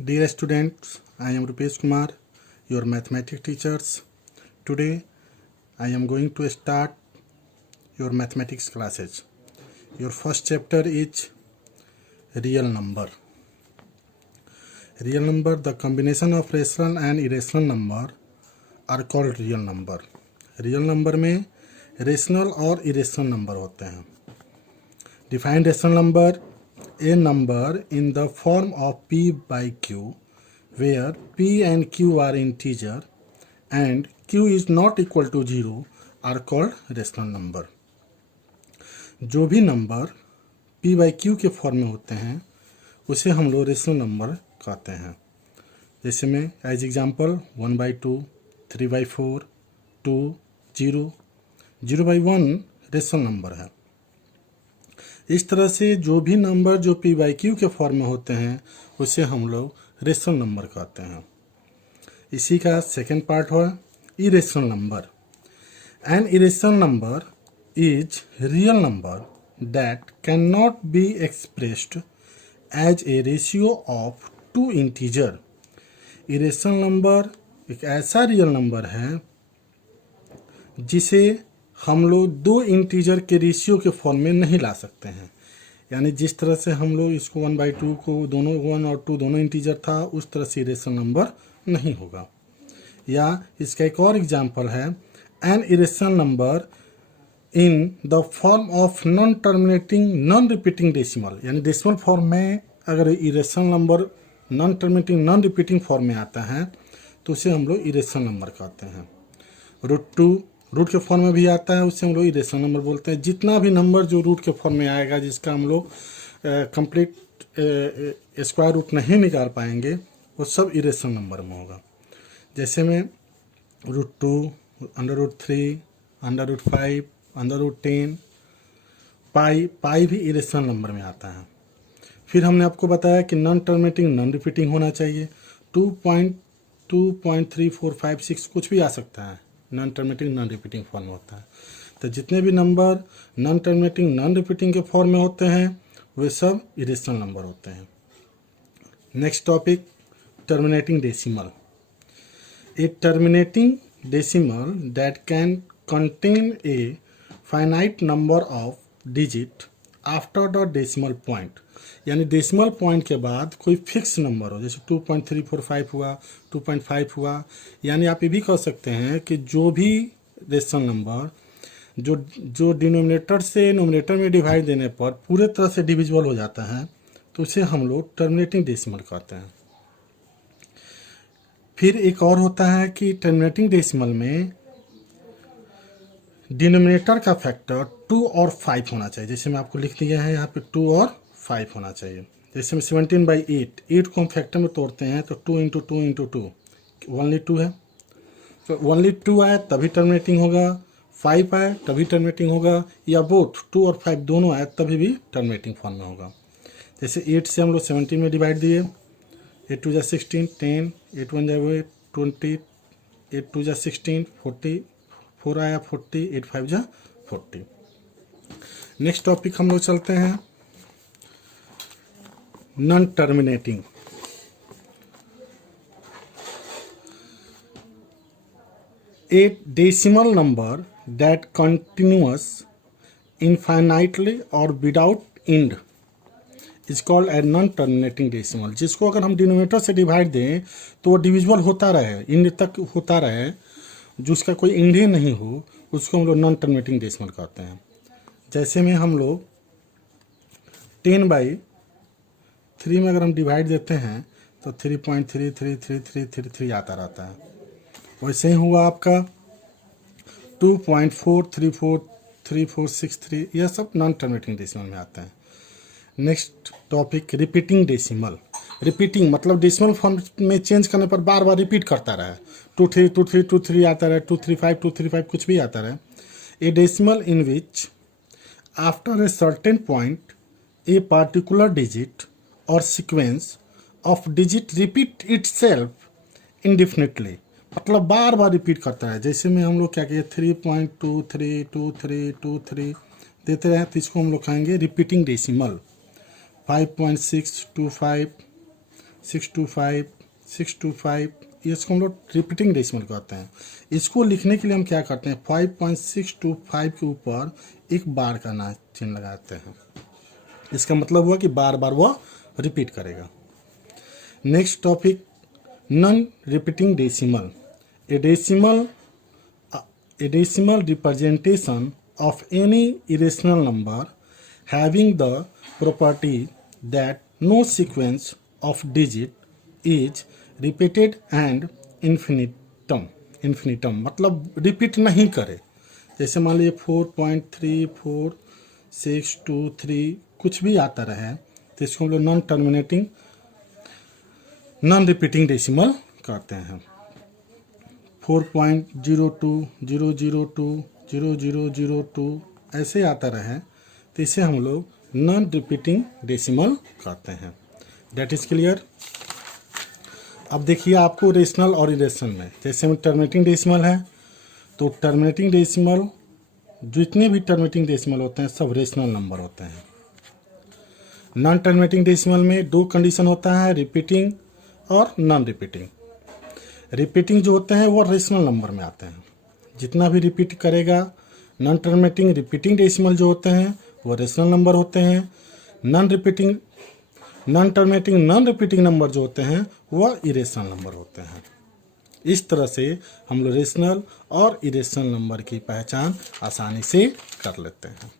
Dear students, I am Rupesh Kumar, your mathematics teachers. Today, I am going to start your mathematics classes. Your first chapter is real number. Real number, the combination of rational and irrational number are called real number. Real number में rational और irrational number होते हैं. Define rational number, a number in the form of p by q, where p and q are integer and q is not equal to 0 are called rational number. जो भी number p by q के form में होते हैं उसे हम लोग rational number कहते हैं. जैसे में एज एग्जांपल 1/2, 3/4, 2, 0, 0/1 रेशनल नंबर है. इस तरह से जो भी नंबर जो p by q के फॉर्म में होते हैं उसे हम लोग रेशनल नंबर कहते हैं. इसी का सेकेंड पार्ट हुआ irrational number. An irrational number is real number that can not be expressed as a ratio of two integer. Irrational number एक ऐसा रियल नंबर है जिसे हम लोग दो इंटीजर के रेशियो के फॉर्म में नहीं ला सकते हैं. यानी जिस तरह से हम लोग इसको 1/2 को दोनों 1 और 2 दोनों इंटीजर था उस तरह से इरेशनल नंबर नहीं होगा. या इसका एक और एग्जांपल है N irrational number in the form of non terminating non repeating decimal. यानी डेसिमल फॉर्म में अगर irrational number non terminating non repeating form में आता है तो उसे हम लोग इरेशनल नंबर कहते हैं. √2 रूट के फॉर्म में भी आता है, उससे हम लोग इरेशनल नंबर बोलते हैं. जितना भी नंबर जो रूट के फॉर्म में आएगा जिसका हम लोग कंप्लीट स्क्वायर रूट नहीं निकाल पाएंगे वो सब इरेशनल नंबर में होगा. जैसे में √2, √3, √5, √10, पाई भी इरेशनल नंबर में आता है. फिर हमने आपको बताया कि नॉन टर्मिनेटिंग नॉन रिपीटिंग होना चाहिए. 2.2.345 कुछ भी आ सकता है, non terminating non repeating form में होता है. तो जितने भी number non terminating non repeating के फॉर्म में होते हैं वे सब इरेशनल नंबर होते हैं. Next topic terminating decimal. A terminating decimal that can contain a finite number of digit after the decimal point. यानी डेसिमल पॉइंट के बाद कोई फिक्स नंबर हो, जैसे 2.345 हुआ, 2.5 हुआ. यानी आप ये भी कह सकते हैं कि जो भी रेशनल नंबर जो डिनोमिनेटर से नोमिनेटर में डिवाइड देने पर पूरे तरह से डिविजिबल हो जाता है तो उसे हम लोग टर्मिनेटिंग डेसिमल कहते हैं. फिर एक और होता है कि टर्मिनेटिंग डेसिमल में डिनोमिनेटर का फैक्टर 2 और 5 होना चाहिए. जैसे मैं आपको लिख दिया है यहाँ पे 2 और 5 होना चाहिए. जैसे में 17/8, 8 को हम फैक्टर में तोड़ते हैं तो 2 × 2 × 2 ओनली 2 है. तो ओनली 2 आए तभी टर्मिनेटिंग होगा, 5 आए तभी टर्मिनेटिंग होगा, या बोथ 2 और 5 दोनों आए तभी भी टर्मिनेटिंग फॉर्म में होगा. जैसे 8 से हम लोग 17 में डिवाइड दिए, 8 2 16, 10, 8 1 20, 8 2 16, 40, 4 आया 40, 8 5 40. नेक्स्ट टॉपिक हम लोग चलते हैं non terminating. A decimal number that continuous infinitely और without end is called a non terminating decimal. जिसको अगर हम डिनोमिनेटर से डिवाइड दें तो वो डिविजिबल होता रहे, एंड तक होता रहे, जिसका कोई एंड ही नहीं हो उसको हम लोग नॉन टर्मिनेटिंग डेसिमल कहते हैं. जैसे में हम लोग 10/3 में अगर हम डिवाइड देते हैं तो 3.333333 आता रहता है. वैसे ही हुआ आपका 2.4343463, यह सब नॉन टर्मिनेटिंग डेसिमल में आता है. Next topic repeating decimal. Repeating मतलब डेसिमल फॉर्म में चेंज करने पर बार बार रिपीट करता रहे. 23 23 23 आता रहे, 235 235 कुछ भी आता रहे. A decimal in which after a certain point a particular digit और sequence of digit repeat itself indefinitely. मतलब बार बार रिपीट करता है. जैसे में हम लोग क्या कहें 3.232323 देते रहे तो इसको हम लोग कहेंगे रिपीटिंग डेसिमल. 5.625 625, 625, इसको हम लोग रिपीटिंग डेसिमल कहते हैं। इसको लिखने के लिए हम क्या करते हैं, 5.625 के ऊपर एक बार का ना चिन्ह लगाते हैं। इसका मतलब हुआ कि बार बार वह रिपीट करेगा। Next topic, non repeating decimal. A decimal representation of any irrational number having the property that no sequence of digit is repeated and infinitum मतलब रिपीट नहीं करे। जैसे मान लीजिए 4.34623 कुछ भी आता रहे तो इसको हम लोग नॉन रिपीटिंग डेसिमल कहते हैं। 4.0200200002 ऐसे आता रहे तो इसे हम लोग नॉन रिपीटिंग डेसिमल कहते हैं। That is clear. अब देखिए आपको रेशनल और इरेशनल में, जैसे में टर्मिनेटिंग डेसिमल है तो टर्मिनेटिंग डेसिमल, जितने भी टर्मिनेटिंग डेसिमल होते हैं सब रेशनल नंबर होते हैं। नॉन टर्मिनेटिंग डेसिमल में दो कंडीशन होता है, रिपीटिंग और नॉन रिपीटिंग। रिपीटिंग जो होते हैं वो रेशनल नंबर में आते हैं, जितना भी रिपीट करेगा। नॉन टर्मिनेटिंग रिपीटिंग डेसिमल जो होते हैं वो रेशनल नंबर होते हैं। Non terminating non repeating number जो होते हैं वह इरेशनल नंबर होते हैं। इस तरह से हम लोग रेशनल और इरेशनल नंबर की पहचान आसानी से कर लेते हैं।